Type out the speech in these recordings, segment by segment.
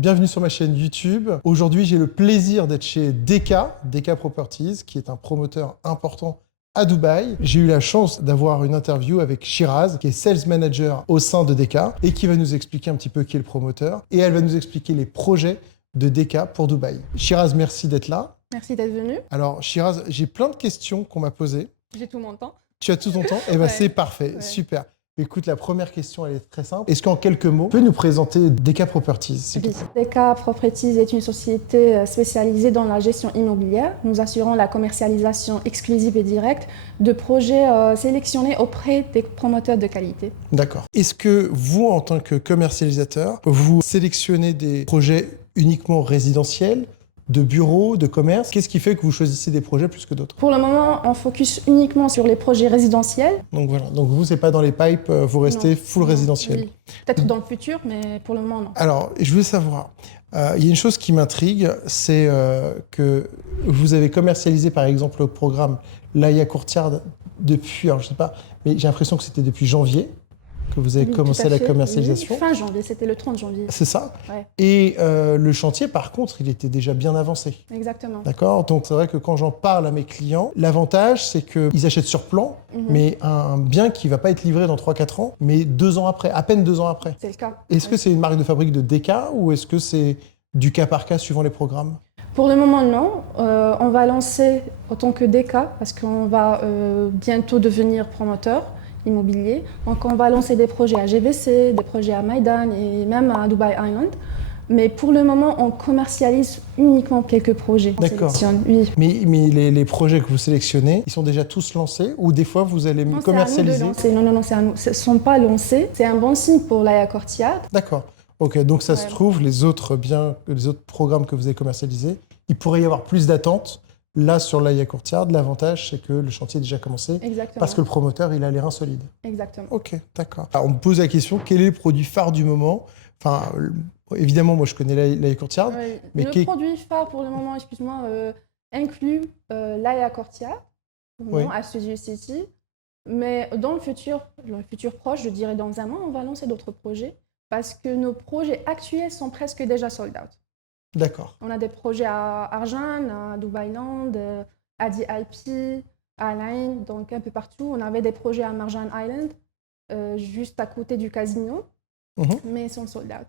bienvenue sur ma chaîne YouTube. Aujourd'hui, j'ai le plaisir d'être chez Deka Properties, qui est un promoteur important à Dubaï. J'ai eu la chance d'avoir une interview avec Shiraz, qui est Sales Manager au sein de Deka, et qui va nous expliquer un petit peu qui est le promoteur, et elle va nous expliquer les projets de Deka pour Dubaï. Shiraz, merci d'être là. Merci d'être venu. Alors, Shiraz, j'ai plein de questions qu'on m'a posées. J'ai tout mon temps. Tu as tout ton temps? Eh bien, Ouais. c'est parfait, Ouais. super. Écoute, la première question, elle est très simple. Est-ce qu'en quelques mots, tu peux nous présenter Deka Properties, s'il te Oui. plaît? Deka Properties est une société spécialisée dans la gestion immobilière. Nous assurons la commercialisation exclusive et directe de projets sélectionnés auprès des promoteurs de qualité. D'accord. Est-ce que vous, en tant que commercialisateur, vous sélectionnez des projets uniquement résidentiels, de bureaux, de commerce? Qu'est-ce qui fait que vous choisissez des projets plus que d'autres? Pour le moment, on focus uniquement sur les projets résidentiels. Donc voilà. Donc vous, c'est pas dans les pipes, vous restez Non. full Non, résidentiel. oui. Peut-être dans le futur, mais pour le moment, non. Alors, je voulais savoir, il y a une chose qui m'intrigue, c'est que vous avez commercialisé par exemple le programme Laïa Courtiard depuis, alors je sais pas, mais j'ai l'impression que c'était depuis janvier que vous avez Oui, commencé tout à la fait. commercialisation. Oui, fin janvier, c'était le 30 janvier. C'est ça. Ouais, Et le chantier, par contre, il était déjà bien avancé. exactement. D'accord? Donc c'est vrai que quand j'en parle à mes clients, l'avantage, c'est qu'ils achètent sur plan, mais un bien qui ne va pas être livré dans 3-4 ans, mais 2 ans après, à peine 2 ans après. C'est le cas. Est-ce que c'est une marque de fabrique de Deka ou est-ce que c'est du cas par cas suivant les programmes? Pour le moment, non. On va lancer autant que Deka, parce qu'on va bientôt devenir promoteur immobilier. Donc on va lancer des projets à GVC, des projets à Maïdan et même à Dubai Island. Mais pour le moment, on commercialise uniquement quelques projets. On D'accord. sélectionne, oui. Mais les projets que vous sélectionnez, ils sont déjà tous lancés ou des fois vous allez Non, commercialiser? c'est à nous de lancer. Non, c'est à nous. Ce ne sont pas lancés. C'est un bon signe pour Laïa Courtiard. D'accord. Ok, donc ça se Ouais. trouve, les autres programmes que vous avez commercialisés, il pourrait y avoir plus d'attentes. Là, sur Laïa Courtiard, l'avantage, c'est que le chantier est déjà commencé Exactement. parce que le promoteur, il a les reins solides. Exactement. Ok, d'accord. Alors, on me pose la question, quel est le produit phare du moment? Enfin, évidemment, moi, je connais Laïa Courtiard. Ouais. Mais Le produit phare pour le moment, excuse-moi, inclut Laïa Courtiard, Oui. à Studio City. Mais dans le futur proche, je dirais dans un mois, on va lancer d'autres projets parce que nos projets actuels sont presque déjà sold out. D'accord. On a des projets à Arjan, à Dubai Land, à DIP, à Line, donc un peu partout. On avait des projets à Marjan Island, juste à côté du casino, mais ils sont sold out.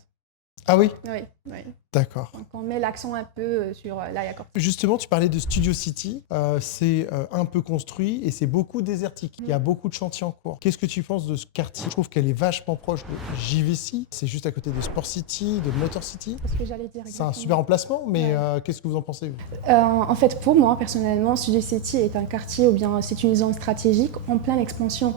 Ah oui? Oui, oui. D'accord. Donc on met l'accent un peu sur Laïa Courtiard. Justement, tu parlais de Studio City. C'est un peu construit et c'est beaucoup désertique. Il y a beaucoup de chantiers en cours. Qu'est-ce que tu penses de ce quartier? Je trouve qu'elle est vachement proche de JVC. C'est juste à côté de Sport City, de Motor City. C'est ce que j'allais dire. C'est un super emplacement, mais Ouais. qu'est-ce que vous en pensez, vous? En fait, pour moi, personnellement, Studio City est un quartier ou bien c'est une zone stratégique en pleine expansion.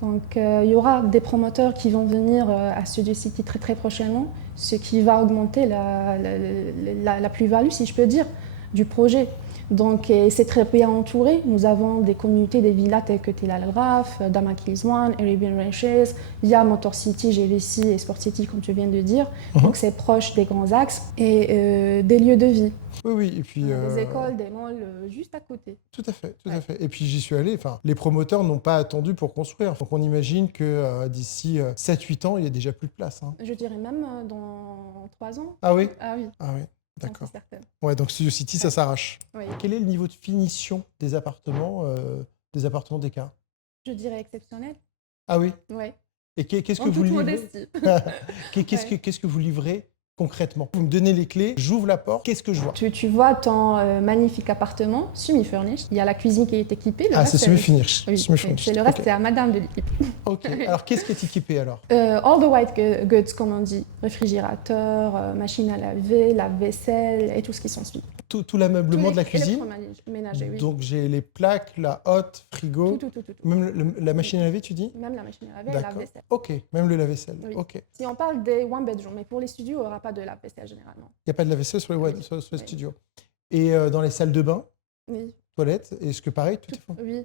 Donc, il y aura des promoteurs qui vont venir à Studio City très très prochainement, ce qui va augmenter la plus-value, si je peux dire, du projet. Donc, c'est très bien entouré. Nous avons des communautés, des villas telles que Tel Al Raf, Damakil's One, Arabian Ranches, il y a Motor City, GVC et Sport City, comme tu viens de dire. Donc, c'est proche des grands axes et des lieux de vie. Oui, oui, et puis... Des écoles, des malls juste à côté. Tout à fait, tout à fait. Et puis j'y suis allé, enfin, les promoteurs n'ont pas attendu pour construire. Donc on imagine que d'ici 7-8 ans, il y a déjà plus de place. Hein. Je dirais même dans 3 ans. Ah oui? Ah oui, Ah oui, j'en d'accord. suis certaine. Ouais, donc Studio City, ça s'arrache. Oui. Quel est le niveau de finition des appartements Deka? Je dirais exceptionnel. Ah oui? Ouais. Et qu'est-ce En que vous toute livrez? modestie. Qu'est-ce que vous livrez concrètement? Vous me donnez les clés, j'ouvre la porte, qu'est-ce que je vois? Tu vois ton magnifique appartement, semi-furnished. Il y a la cuisine qui est équipée. Le Ah, reste, c'est semi-finish. Oui, Semi-finish. c'est le reste, Ok. c'est à madame de l'équipe. Ok. Alors qu'est-ce qui est équipé alors? All the white goods, comme on dit. Réfrigérateur, machine à laver, lave-vaisselle et tout ce qui s'ensuit. Tout l'ameublement de la cuisine? Électroménager, oui. Donc j'ai les plaques, la hotte, frigo, Tout. même la machine à laver, tu dis? Même la machine à laver et la D'accord. vaisselle. Ok, même le lave-vaisselle. Oui. Ok. Si on parle des one bedroom, mais pour les studios, il n'y aura pas de lave-vaisselle généralement. Il n'y a pas de lave-vaisselle sur les, Oui. sur les Oui. studios. Et dans les salles de bain, Oui. toilettes, est-ce que pareil, tout est fait? Oui.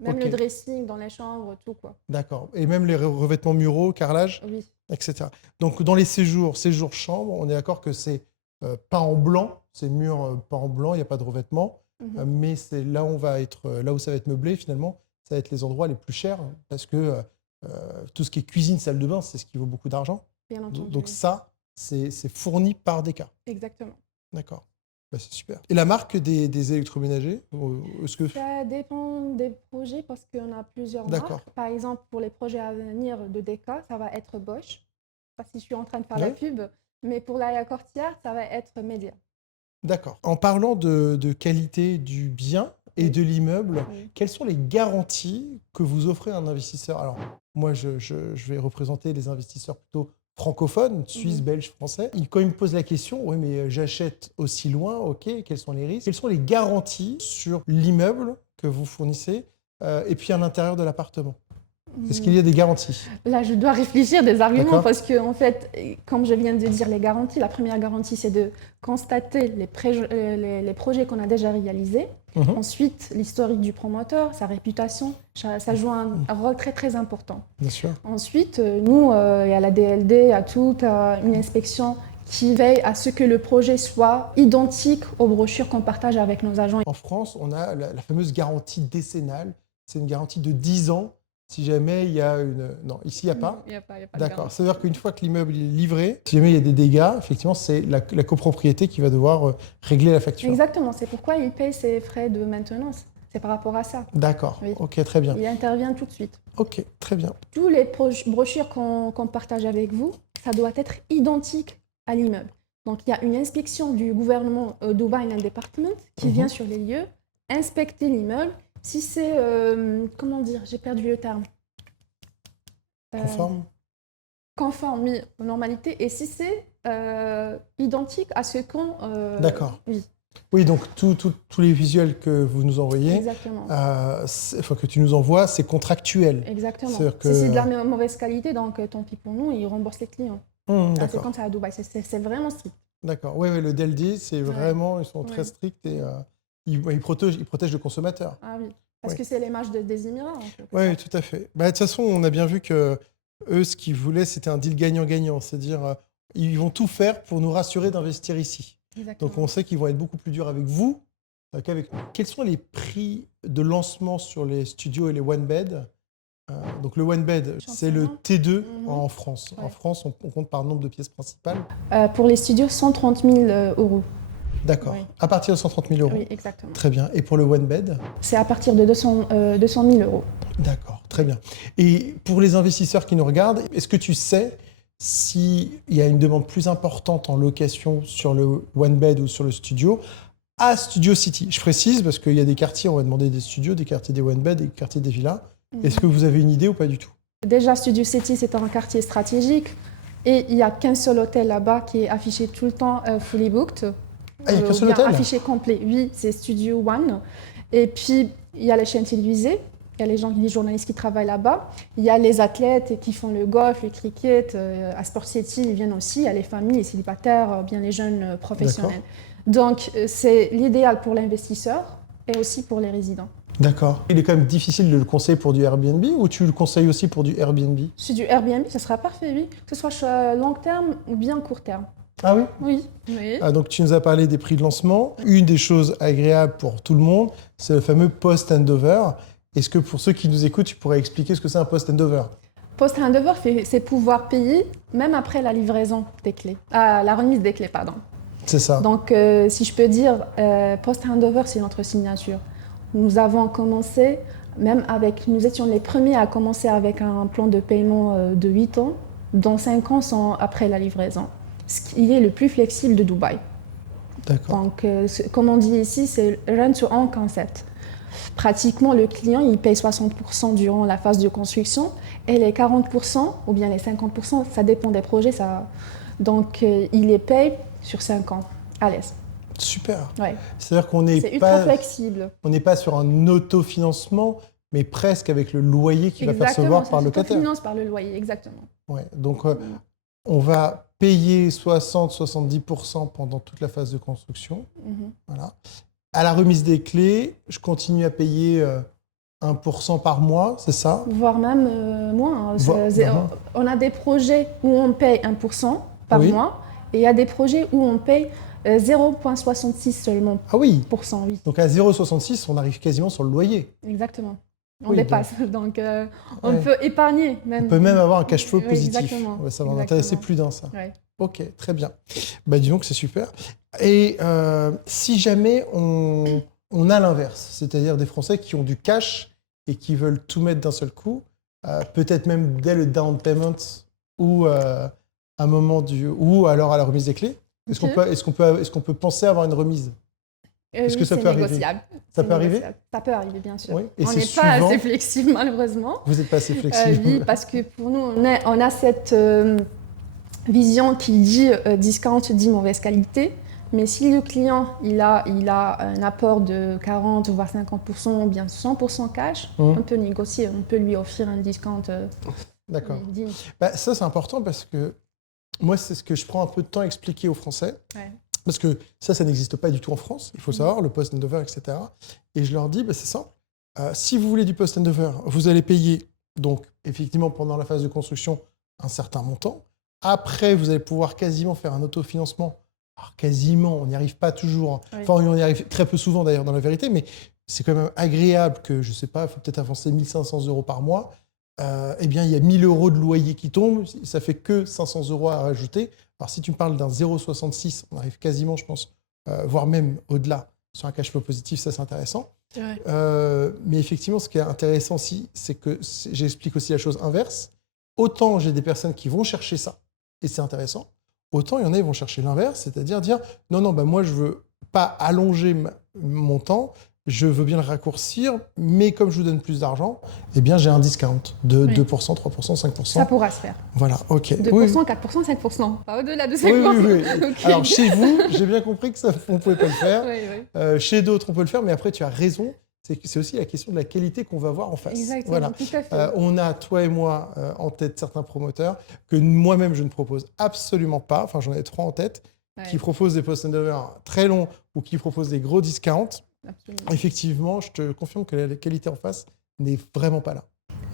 Même Ok. le dressing dans les chambres, tout quoi. D'accord. Et même les revêtements muraux, carrelage, Oui. etc. Donc dans les séjours chambre, on est d'accord que c'est peint en blanc, c'est murs peints en blanc, il n'y a pas de revêtement, mais c'est là où on va être, là où ça va être meublé finalement, ça va être les endroits les plus chers parce que tout ce qui est cuisine, salle de bain, c'est ce qui vaut beaucoup d'argent. Bien entendu. Donc ça, c'est fourni par Deka. Exactement. D'accord. Bah, c'est super. Et la marque des électroménagers, est-ce que... Ça dépend des projets parce qu'on a plusieurs D'accord. marques. Par exemple, pour les projets à venir de Deka, ça va être Bosch. Je ne sais pas si je suis en train de faire la Ouais. pub, mais pour la courtière, ça va être Media. D'accord. En parlant de qualité du bien et Oui. de l'immeuble, Oui. quelles sont les garanties que vous offrez à un investisseur? Alors, moi, je vais représenter les investisseurs plutôt francophones, suisses, belges, français. Quand ils me posent la question, oui, mais j'achète aussi loin, ok, quels sont les risques? Quelles sont les garanties sur l'immeuble que vous fournissez et puis à l'intérieur de l'appartement? Est-ce qu'il y a des garanties? Là, je dois réfléchir des arguments D'accord. parce que, en fait, comme je viens de dire, les garanties, la première garantie, c'est de constater les projets qu'on a déjà réalisés. Ensuite, l'historique du promoteur, sa réputation, ça joue un rôle très, très important. Bien sûr. Ensuite, nous, il y a la DLD, il y a toute une inspection qui veille à ce que le projet soit identique aux brochures qu'on partage avec nos agents. En France, on a la fameuse garantie décennale. C'est une garantie de 10 ans. Si jamais il y a une... Non, ici, il n'y a pas. Il n'y a pas. D'accord. C'est-à-dire qu'une fois que l'immeuble est livré, si jamais il y a des dégâts, effectivement, c'est la copropriété qui va devoir régler la facture. Exactement. C'est pourquoi il paye ses frais de maintenance. C'est par rapport à ça. D'accord. Oui. Ok, très bien. Il intervient tout de suite. Ok, très bien. Tous les brochures qu'on partage avec vous, ça doit être identique à l'immeuble. Donc, il y a une inspection du gouvernement Dubai Land Department qui vient sur les lieux, inspecter l'immeuble. Si c'est, comment dire, j'ai perdu le terme. Conforme. Conforme, oui, aux normalités. Et si c'est identique à ce qu'on... D'accord. Oui. Oui, donc tous les visuels que vous nous envoyez, Exactement. Que tu nous envoies, c'est contractuel. Exactement. Que... Si c'est de la mauvaise qualité, donc tant pis pour nous, ils remboursent les clients. C'est comme ça à Dubaï, c'est vraiment strict. D'accord. Oui, le DLD, c'est vraiment, ils sont très stricts et ils protègent le consommateur. Ah oui, parce que c'est l'image des Émirats. Oui, tout à fait. Bah, de toute façon, on a bien vu que eux, ce qu'ils voulaient, c'était un deal gagnant-gagnant. C'est-à-dire, ils vont tout faire pour nous rassurer d'investir ici. Exactement. Donc, on sait qu'ils vont être beaucoup plus durs avec vous qu'avec nous. Quels sont les prix de lancement sur les studios et les one-bed? Donc, le one-bed, c'est le T2 en France. Ouais. En France, on compte par nombre de pièces principales. Pour les studios, 130 000 €. D'accord. Oui. À partir de 130 000 €. Oui, exactement. Très bien. Et pour le one-bed? C'est à partir de 200 000 €. D'accord, très bien. Et pour les investisseurs qui nous regardent, est-ce que tu sais s'il y a une demande plus importante en location sur le one-bed ou sur le studio à Studio City? Je précise parce qu'il y a des quartiers, on va demander des studios, des quartiers des one-bed, des quartiers des villas. Est-ce que vous avez une idée ou pas du tout? Déjà, Studio City, c'est un quartier stratégique et il n'y a qu'un seul hôtel là-bas qui est affiché tout le temps fully booked. Ah, il n'y a qu'un seul hôtel? Affiché complet, oui, c'est Studio One. Et puis, il y a les Champs-Élysées, il y a les journalistes qui travaillent là-bas. Il y a les athlètes qui font le golf, le cricket. À Sport City, ils viennent aussi. Il y a les familles, les célibataires, bien les jeunes professionnels. Donc, c'est l'idéal pour l'investisseur et aussi pour les résidents. D'accord. Il est quand même difficile de le conseiller pour du Airbnb ou tu le conseilles aussi pour du Airbnb? C'est du Airbnb, ça sera parfait, oui. Que ce soit long terme ou bien court terme. Ah oui? Oui. Donc tu nous as parlé des prix de lancement. Une des choses agréables pour tout le monde, c'est le fameux post-handover. Est-ce que pour ceux qui nous écoutent, tu pourrais expliquer ce que c'est un post-handover? Post-handover, c'est pouvoir payer même après la livraison des clés. La remise des clés, pardon. C'est ça. Donc si je peux dire, post-handover, c'est notre signature. Nous avons commencé, nous étions les premiers à commencer avec un plan de paiement de 8 ans, dont 5 ans sont après la livraison. Ce qui est le plus flexible de Dubaï. D'accord. Donc, comme on dit ici, c'est rent-to-own concept. Pratiquement, le client, il paye 60% durant la phase de construction et les 40% ou bien les 50%, ça dépend des projets. Donc, il les paye sur 5 ans, à l'aise. Super. Ouais. C'est-à-dire qu'on n'est ultra flexible. On n'est pas sur un autofinancement, mais presque avec le loyer qu'il va percevoir par le locataire. Finance par le loyer, exactement. Ouais. Donc, on va payer 60-70% pendant toute la phase de construction. Voilà. À la remise des clés, je continue à payer 1% par mois, c'est ça? Voire même moins. On a des projets où on paye 1% par mois et il y a des projets où on paye 0,66 seulement. Ah oui. Oui. Donc à 0,66, on arrive quasiment sur le loyer. Exactement. On dépasse. Donc on peut épargner même. On peut même avoir un cash flow positif. Exactement. Ça va en intéresser plus d'un, ça. Ouais. Ok, très bien. Bah, dis donc, c'est super. Et si jamais on a l'inverse, c'est-à-dire des Français qui ont du cash et qui veulent tout mettre d'un seul coup, peut-être même dès le down payment ou un moment ou alors à la remise des clés, Ok. est-ce qu'on peut penser avoir une remise? Est-ce que Oui, ça c'est peut arriver? négociable. Ça C'est peut arriver? négociable. Ça peut arriver, bien sûr. Oui. Et On c'est n'est pas suivant. assez flexible, malheureusement. Vous n'êtes pas assez flexible. Oui, parce que pour nous, on a cette vision qui dit discount dit mauvaise qualité. Mais si le client il a un apport de 40 voire 50% ou bien 100% cash, on peut négocier, on peut lui offrir un discount D'accord. digne. Bah, ça, c'est important parce que moi, c'est ce que je prends un peu de temps à expliquer aux Français. Ouais. Parce que ça n'existe pas du tout en France, il faut savoir, le post-handover, etc. Et je leur dis, bah, c'est simple. Si vous voulez du post-handover, vous allez payer, donc, effectivement, pendant la phase de construction, un certain montant. Après, vous allez pouvoir quasiment faire un autofinancement. Alors, quasiment, on n'y arrive pas toujours. Oui. Enfin, on y arrive très peu souvent, d'ailleurs, dans la vérité, mais c'est quand même agréable que, je ne sais pas, il faut peut-être avancer 1 500 € par mois. Eh bien, il y a 1 000 € de loyer qui tombent, ça fait que 500 € à rajouter. Alors, si tu me parles d'un 0,66, on arrive quasiment, je pense, voire même au-delà, sur un cash flow positif, ça c'est intéressant. Ouais. Mais effectivement, ce qui est intéressant aussi, c'est que j'explique aussi la chose inverse. Autant j'ai des personnes qui vont chercher ça, et c'est intéressant, autant il y en a qui vont chercher l'inverse, c'est-à-dire dire non, non, bah, moi je veux pas allonger mon temps, je veux bien le raccourcir, mais comme je vous donne plus d'argent, eh bien j'ai un discount de 2%, 3%, 5%. Ça pourra se faire. Voilà, ok. 2%, Oui. 4%, 5%. Pas au-delà de 5%. Oui. Okay. Alors chez vous, j'ai bien compris que ça, on ne pouvait pas le faire. Oui. Chez d'autres, on peut le faire, mais après tu as raison. C'est aussi la question de la qualité qu'on va avoir en face. Exactement, voilà. tout à fait. On a, toi et moi, en tête certains promoteurs que moi-même je ne propose absolument pas. Enfin, j'en ai 3 en tête qui proposent des post-handover très longs ou qui proposent des gros discounts. Absolument. Effectivement, je te confirme que la qualité en face n'est vraiment pas là.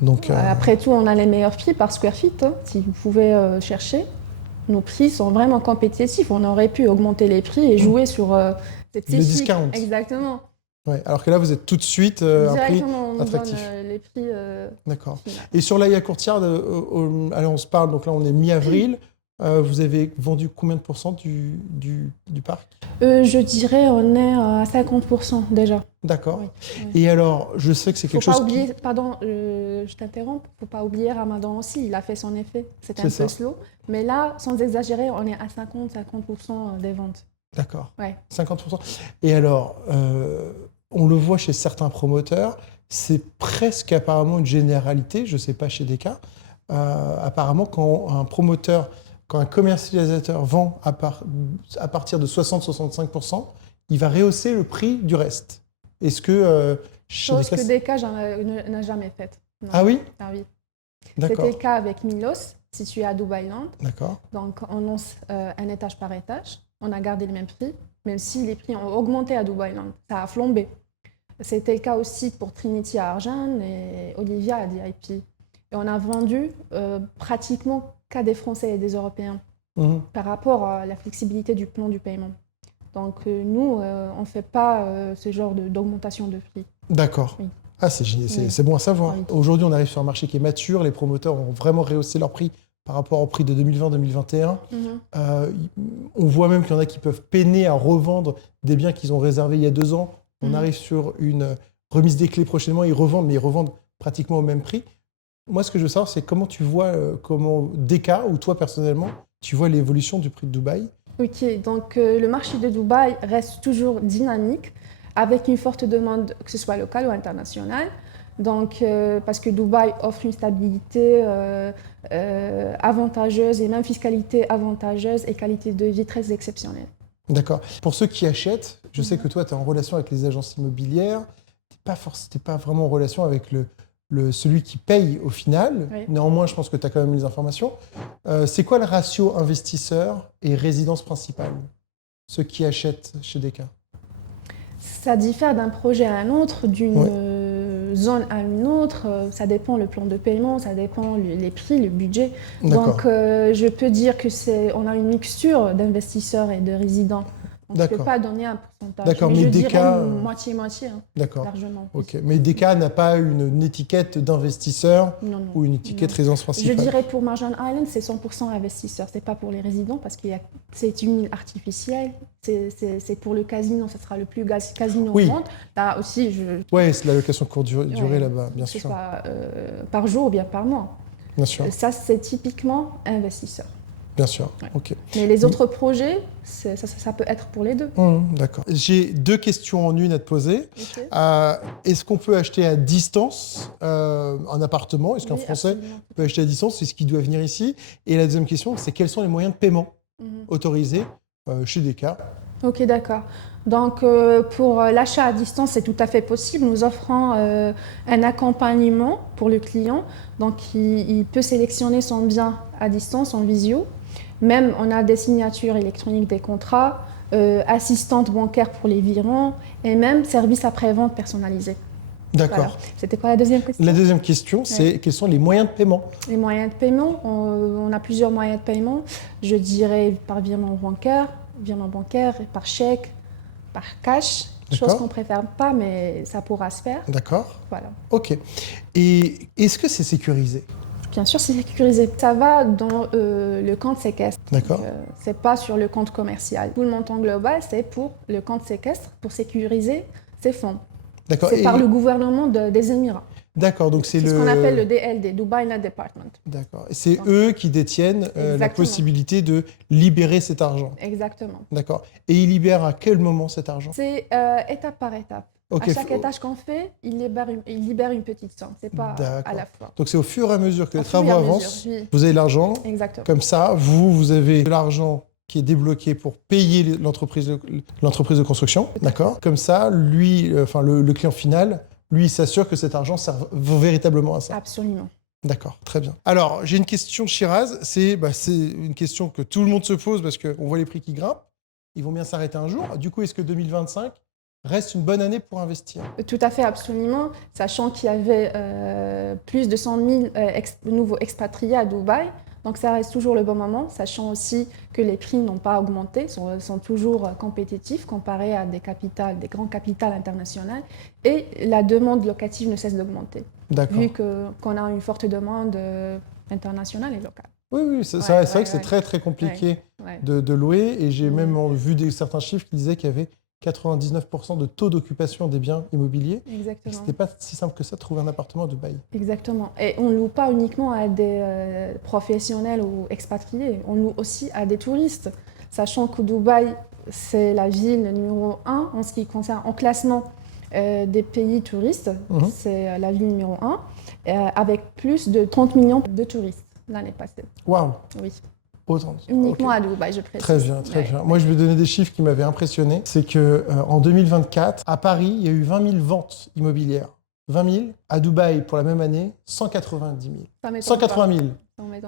Donc, après tout, on a les meilleurs prix par square feet. Hein, si vous pouvez chercher, nos prix sont vraiment compétitifs. On aurait pu augmenter les prix et jouer sur ces petits le discount. Exactement. Ouais, alors que là, vous êtes tout de suite un prix attractif. Donne, les prix. D'accord. Et sur l'Aïa Courtière, allez, on se parle, donc là, on est mi-avril. Vous avez vendu combien de pourcents du parc? Je dirais on est à 50% déjà. D'accord. Oui. Et alors, je sais que c'est quelque chose Pardon, je t'interromps. Il ne faut pas oublier Ramadan aussi, il a fait son effet. C'était un peu slow. Mais là, sans exagérer, on est à 50% des ventes. D'accord. Ouais. 50%. Et alors, on le voit chez certains promoteurs, c'est presque apparemment une généralité, je ne sais pas chez Deka. Apparemment, quand un commercialisateur vend à partir de 60-65%, il va rehausser le prix du reste. Est-ce que chez Chose que Deka n'a jamais faite. Ah oui? Ah oui. D'accord. C'était le cas avec Milos, situé à Dubai Land. D'accord. Donc, on lance un étage par étage. On a gardé le même prix, même si les prix ont augmenté à Dubai Land. Ça a flambé. C'était le cas aussi pour Trinity à Arjan et Olivia à DIP. Et on a vendu pratiquement qu'à des Français et des Européens par rapport à la flexibilité du plan du paiement. Donc nous, on ne fait pas ce genre d'augmentation de prix. D'accord. Oui. Ah, c'est bon à savoir. Oui. Aujourd'hui, on arrive sur un marché qui est mature. Les promoteurs ont vraiment rehaussé leur prix par rapport au prix de 2020-2021. On voit même qu'il y en a qui peuvent peiner à revendre des biens qu'ils ont réservés il y a 2 ans. On arrive sur une remise des clés prochainement. Ils revendent, mais ils revendent pratiquement au même prix. Moi, ce que je veux savoir, c'est comment tu vois, comment Deka, ou toi personnellement, tu vois l'évolution du prix de Dubaï. Ok, donc le marché de Dubaï reste toujours dynamique, avec une forte demande, que ce soit locale ou internationale. Donc, parce que Dubaï offre une stabilité avantageuse et même fiscalité avantageuse et qualité de vie très exceptionnelle. D'accord. Pour ceux qui achètent, je sais que toi, tu es en relation avec les agences immobilières. Tu n'es pas vraiment en relation avec celui qui paye au final. Oui. Néanmoins, je pense que tu as quand même les informations. C'est quoi le ratio investisseur et résidence principale, ceux qui achètent chez Deka? Ça diffère d'un projet à un autre, d'une zone à une autre. Ça dépend le plan de paiement, ça dépend les prix, le budget. Donc, je peux dire que on a une mixture d'investisseurs et de résidents. On ne peut D'accord. pas donner un pourcentage. D'accord, mais mais je DK, dirais moitié-moitié, hein, D'accord. largement. Ok. Mais DK n'a pas une étiquette d'investisseur Non, non. ou une étiquette Non. résidence Je principale. dirais pour Marjan Island, c'est 100% investisseurs. C'est pas pour les résidents parce que c'est une île artificielle. C'est pour le casino, ça sera le plus casino Oui. au monde. Là aussi, Oui, c'est la location courte durée ouais, là-bas, bien que ce sûr. soit par jour ou bien par mois. Bien sûr, Ça, c'est typiquement investisseur. bien sûr. Ouais. Ok. Mais les autres projets, ça peut être pour les deux. D'accord. J'ai 2 questions en une à te poser. Ok. Est-ce qu'on peut acheter à distance un appartement? Est-ce qu'un Oui, Français absolument. peut acheter à distance? C'est ce qui doit venir ici. Et la deuxième question, c'est quels sont les moyens de paiement autorisés chez DK? Ok, d'accord. Donc, pour l'achat à distance, c'est tout à fait possible. Nous offrons un accompagnement pour le client. Donc, il peut sélectionner son bien à distance, en visio. Même, on a des signatures électroniques des contrats, assistante bancaire pour les virements et même service après-vente personnalisé. D'accord. Voilà. C'était quoi la deuxième question? La deuxième question, c'est quels sont les moyens de paiement? Les moyens de paiement, on a plusieurs moyens de paiement. Je dirais par virement bancaire, par chèque, par cash. Chose qu'on ne préfère pas, mais ça pourra se faire. D'accord. Voilà. Ok. Et est-ce que c'est sécurisé? Bien sûr, c'est sécurisé. Ça va dans le compte séquestre. D'accord. C'est pas sur le compte commercial. Tout le montant global, c'est pour le compte séquestre, pour sécuriser ces fonds. D'accord. C'est par le gouvernement des Émirats. D'accord. Donc c'est ce qu'on appelle le DLD, Dubai Land Department. D'accord. Et c'est eux qui détiennent la possibilité de libérer cet argent. Exactement. D'accord. Et ils libèrent à quel moment cet argent? C'est étape par étape. Okay. À chaque étage qu'on fait, il libère une petite somme. C'est pas à la fois. Donc c'est au fur et à mesure que les travaux avancent, vous avez l'argent. Exactement. Comme ça, vous avez de l'argent qui est débloqué pour payer l'entreprise de construction. D'accord. Comme ça, lui, le client final, lui, il s'assure que cet argent sert véritablement à ça. Absolument. D'accord, très bien. Alors, j'ai une question, Shiraz. C'est une question que tout le monde se pose parce qu'on voit les prix qui grimpent. Ils vont bien s'arrêter un jour. Du coup, est-ce que 2025 reste une bonne année pour investir? Tout à fait, absolument. Sachant qu'il y avait plus de 100 000 nouveaux expatriés à Dubaï. Donc ça reste toujours le bon moment, sachant aussi que les prix n'ont pas augmenté, sont toujours compétitifs comparés à des grandes capitales internationales. Et la demande locative ne cesse d'augmenter, vu qu'on a une forte demande internationale et locale. Oui, c'est vrai que c'est très très compliqué de louer. Et j'ai même vu certains chiffres qui disaient qu'il y avait 99% de taux d'occupation des biens immobiliers. Exactement. Ce n'était pas si simple que ça de trouver un appartement à Dubaï. Exactement. Et on ne loue pas uniquement à des professionnels ou expatriés, on loue aussi à des touristes. Sachant que Dubaï, c'est la ville numéro 1 en ce qui concerne en classement des pays touristes. C'est la ville numéro 1, avec plus de 30 millions de touristes l'année passée. Waouh! Oui. Autant. Uniquement à Dubaï, je précise. Très bien, très bien. Moi, je vais donner des chiffres qui m'avaient impressionné. C'est qu'en 2024, à Paris, il y a eu 20 000 ventes immobilières. 20 000. À Dubaï, pour la même année, 190 000. 180 000.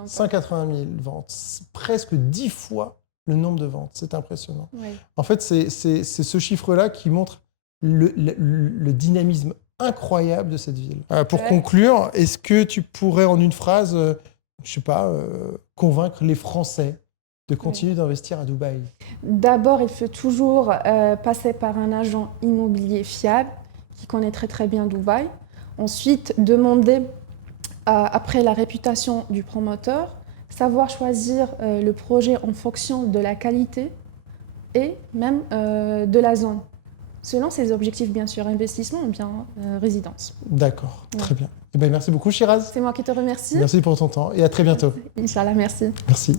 180 000 ventes. Presque 10 fois le nombre de ventes. C'est impressionnant. Oui. En fait, c'est ce chiffre-là qui montre le dynamisme incroyable de cette ville. Pour conclure, est-ce que tu pourrais, en une phrase, convaincre les Français de continuer d'investir à Dubaï? D'abord, il faut toujours passer par un agent immobilier fiable qui connaît très très bien Dubaï. Ensuite, demander, après la réputation du promoteur, savoir choisir le projet en fonction de la qualité et même de la zone. Selon ses objectifs, bien sûr, investissement ou bien résidence. D'accord, très bien. Eh bien, merci beaucoup, Shiraz. C'est moi qui te remercie. Merci pour ton temps et à très bientôt. Inch'Allah, merci. Merci.